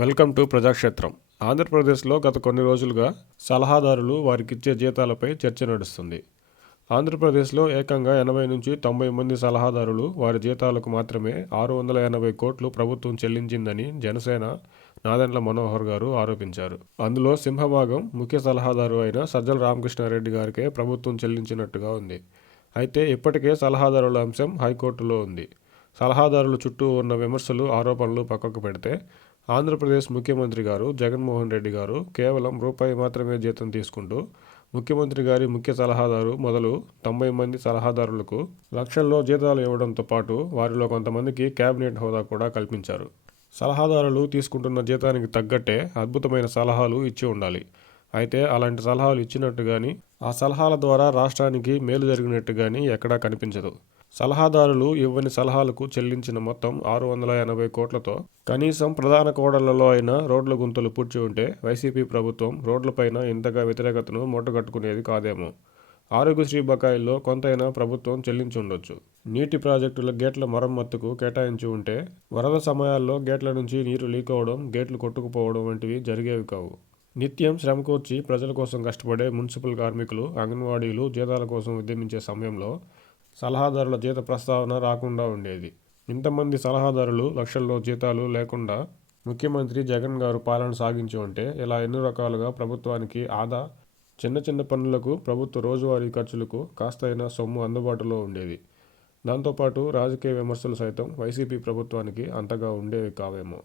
Welcome to ప్రజాక్షేత్రం. ఆంధ్రప్రదేశ్లో గత కొన్ని రోజులుగా సలహాదారులు వారికిచ్చే జీతాలపై చర్చ నడుస్తుంది. ఆంధ్రప్రదేశ్లో ఏకంగా 80 నుంచి 90 మంది సలహాదారులు వారి జీతాలకు మాత్రమే 680 కోట్లు ప్రభుత్వం చెల్లించిందని జనసేన నాదెండ్ల మనోహర్ గారు ఆరోపించారు. అందులో సింహభాగం ముఖ్య సలహాదారు అయిన సజ్జల రామకృష్ణారెడ్డి గారికే ప్రభుత్వం చెల్లించినట్టుగా ఉంది. అయితే ఇప్పటికే సలహాదారుల అంశం హైకోర్టులో ఉంది. సలహాదారుల చుట్టూ ఉన్న విమర్శలు, ఆరోపణలు పక్కకు పెడితే ఆంధ్రప్రదేశ్ ముఖ్యమంత్రి గారు జగన్మోహన్ రెడ్డి గారు కేవలం రూపాయి మాత్రమే జీతం తీసుకుంటూ ముఖ్యమంత్రి గారి ముఖ్య సలహాదారు మొదలు 90 మంది సలహాదారులకు లక్షల్లో జీతాలు ఇవ్వడంతో పాటు వారిలో కొంతమందికి కేబినెట్ హోదా కూడా కల్పించారు. సలహాదారులు తీసుకుంటున్న జీతానికి తగ్గట్టే అద్భుతమైన సలహాలు ఇచ్చి ఉండాలి. అయితే అలాంటి సలహాలు ఇచ్చినట్టు కానీ, ఆ సలహాల ద్వారా రాష్ట్రానికి మేలు జరిగినట్టు కానీ ఎక్కడా కనిపించదు. సలహాదారులు ఇవ్వని సలహాలకు చెల్లించిన మొత్తం 680 కోట్లతో కనీసం ప్రధాన కూడళ్లలో అయినా రోడ్ల గుంతలు పూడ్చి ఉంటే వైసీపీ ప్రభుత్వం రోడ్లపైన ఇంతగా వ్యతిరేకతను మూటగట్టుకునేది కాదేమో. ఆరోగ్యశ్రీ బకాయిల్లో కొంతైనా ప్రభుత్వం చెల్లించి ఉండొచ్చు. నీటి ప్రాజెక్టుల గేట్ల మరమ్మతుకు కేటాయించి ఉంటే వరద సమయాల్లో గేట్ల నుంచి నీరు లీక్ అవడం, గేట్లు కొట్టుకుపోవడం వంటివి జరిగేవి కావు. నిత్యం శ్రమకూర్చి ప్రజల కోసం కష్టపడే మున్సిపల్ కార్మికులు, అంగన్వాడీలు జీతాల కోసం ఉద్యమించే సమయంలో సలహాదారుల జీత ప్రస్తావన రాకుండా ఉండేది. ఇంతమంది సలహాదారులు లక్షల్లో జీతాలు లేకుండా ముఖ్యమంత్రి జగన్ గారు పాలన సాగించి ఉంటే ఇలా ఎన్నో రకాలుగా ప్రభుత్వానికి ఆదా, చిన్న చిన్న పనులకు, ప్రభుత్వ రోజువారీ ఖర్చులకు కాస్తైనా సొమ్ము అందుబాటులో ఉండేది. దాంతోపాటు రాజకీయ విమర్శలు సైతం వైసీపీ ప్రభుత్వానికి అంతగా ఉండేవి కావేమో.